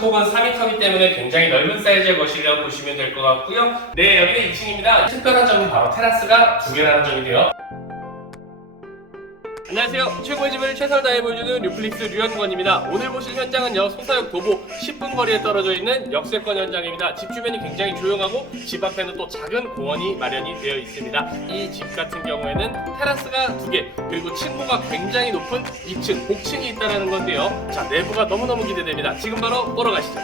폭은 4m이기 때문에 굉장히 넓은 사이즈의 거실이라고 보시면 될 것 같고요. 네, 여기는 2층입니다. 특별한 점은 바로 테라스가 두 개라는 점인데요. 안녕하세요. 최고의 집을 최선을 다해 보여주는 류플릭스 류현권입니다. 오늘 보실 현장은요, 소사역 도보 10분 거리에 떨어져 있는 역세권 현장입니다. 집 주변이 굉장히 조용하고 집 앞에는 또 작은 공원이 마련이 되어 있습니다. 이 집 같은 경우에는 테라스가 두 개, 그리고 층고가 굉장히 높은 2층, 복층이 있다는 건데요. 자, 내부가 너무너무 기대됩니다. 지금 바로 보러 가시죠.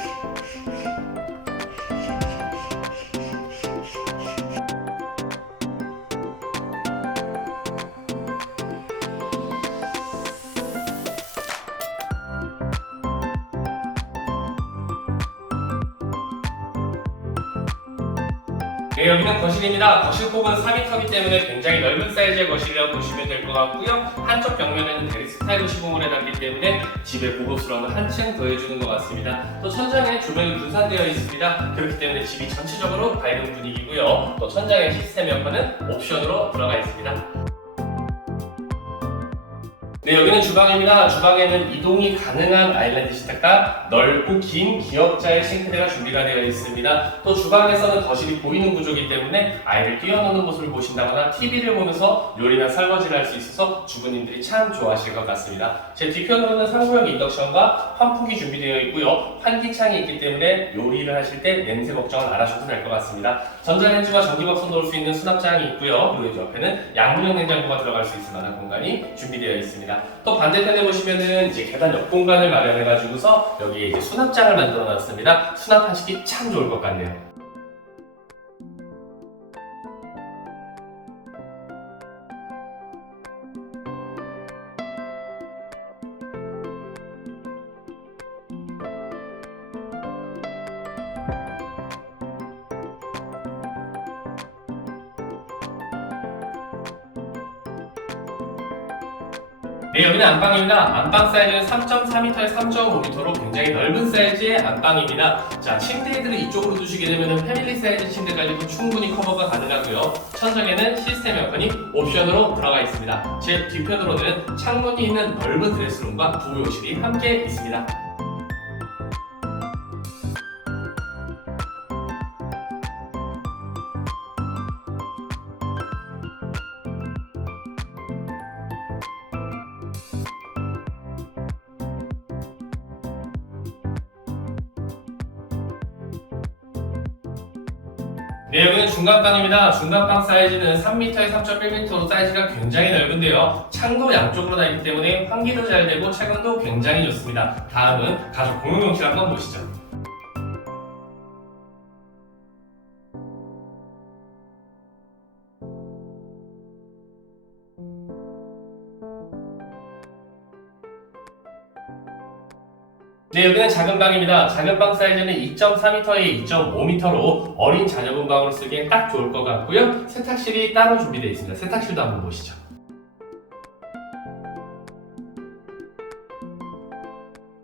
네, 여기는 거실입니다. 거실 폭은 4m이기 때문에 굉장히 넓은 사이즈의 거실이라고 보시면 될 것 같고요. 한쪽 벽면에는 대리 스 타일로 시공을 해놨기 때문에 집의 고급스러움을 한층 더해주는 것 같습니다. 또 천장에 조명이 분산되어 있습니다. 그렇기 때문에 집이 전체적으로 밝은 분위기고요. 또 천장의 시스템 여건은 옵션으로 들어가 있습니다. 네, 여기는 주방입니다. 주방에는 이동이 가능한 아일랜드 시트가 넓고 긴 기역자의 싱크대가 준비가 되어 있습니다. 또 주방에서는 거실이 보이는 구조이기 때문에 아이를 뛰어노는 모습을 보신다거나 TV를 보면서 요리나 설거지를 할 수 있어서 주부님들이 참 좋아하실 것 같습니다. 제 뒤편으로는 상부형 인덕션과 환풍기 준비되어 있고요. 환기창이 있기 때문에 요리를 하실 때 냄새 걱정을 안 하셔도 될 것 같습니다. 전자레인지와 전기밥솥 넣을 수 있는 수납장이 있고요. 그리고 옆에는 양문형 냉장고가 들어갈 수 있을 만한 공간이 준비되어 있습니다. 또 반대편에 보시면은 이제 계단 옆 공간을 마련해 가지고서 여기에 이제 수납장을 만들어 놨습니다. 수납하시기 참 좋을 것 같네요. 네, 여기는 안방입니다. 안방 사이즈는 3.4m에 3.5m로 굉장히 넓은 사이즈의 안방입니다. 자, 침대들을 이쪽으로 두시게 되면 패밀리 사이즈 침대까지도 충분히 커버가 가능하고요. 천장에는 시스템 에어컨이 옵션으로 들어가 있습니다. 제 뒤편으로는 창문이 있는 넓은 드레스룸과 부부욕실이 함께 있습니다. 네, 여기는 중간방입니다. 중간방 사이즈는 3m에 3.1m로 사이즈가 굉장히 넓은데요. 창도 양쪽으로 다 있기 때문에 환기도 잘 되고 채광도 굉장히 좋습니다. 다음은 가족 공용 욕실 한번 보시죠. 네, 여기는 작은 방입니다. 작은 방 사이즈는 2.4m에 2.5m로 어린 자녀분 방으로 쓰기엔 딱 좋을 것 같고요. 세탁실이 따로 준비되어 있습니다. 세탁실도 한번 보시죠.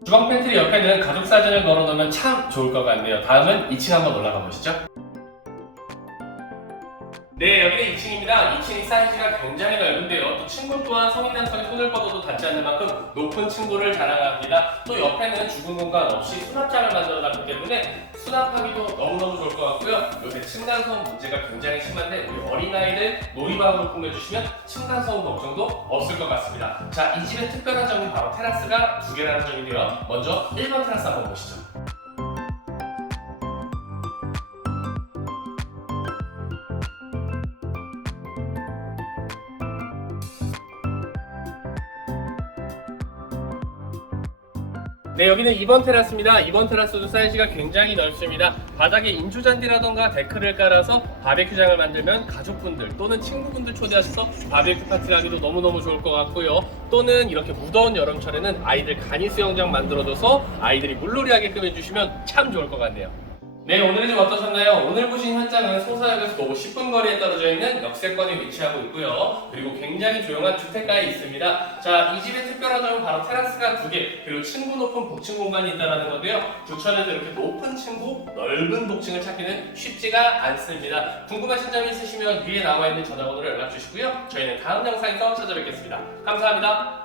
주방 팬트리 옆에는 가족 사진을 걸어 놓으면 참 좋을 것 같네요. 다음은 2층 한번 올라가 보시죠. 네, 여기는 2층입니다. 2층이 사이즈가 굉장히 넓은데요. 또 층고 또한 성인 남성이 손을 뻗어도 닿지 않는 만큼 높은 층고를 자랑합니다. 또 옆에는 죽은 공간 없이 수납장을 만들어 놨기 때문에 수납하기도 너무너무 좋을 것 같고요. 요새 층간소음 문제가 굉장히 심한데 우리 어린아이를 놀이방으로 꾸며주시면 층간소음 걱정도 없을 것 같습니다. 자, 이 집의 특별한 점은 바로 테라스가 두 개라는 점인데요. 먼저 1번 테라스 한번 보시죠. 네, 여기는 2번 테라스입니다. 2번 테라스도 사이즈가 굉장히 넓습니다. 바닥에 인조잔디라던가 데크를 깔아서 바베큐장을 만들면 가족분들 또는 친구분들 초대하셔서 바베큐 파티를 하기도 너무너무 좋을 것 같고요. 또는 이렇게 무더운 여름철에는 아이들 간이 수영장 만들어줘서 아이들이 물놀이 하게끔 해주시면 참 좋을 것 같네요. 네, 오늘의 집 어떠셨나요? 오늘 보신 현장은 소사역에서 도보 10분 거리에 떨어져 있는 역세권에 위치하고 있고요. 그리고 굉장히 조용한 주택가에 있습니다. 자, 이 집의 특별한 점은 바로 테라스가 두 개, 그리고 층고 높은 복층 공간이 있다는 건데요. 부천에서 이렇게 높은 층고, 넓은 복층을 찾기는 쉽지가 않습니다. 궁금하신 점이 있으시면 위에 나와 있는 전화번호로 연락 주시고요. 저희는 다음 영상에서 찾아뵙겠습니다. 감사합니다.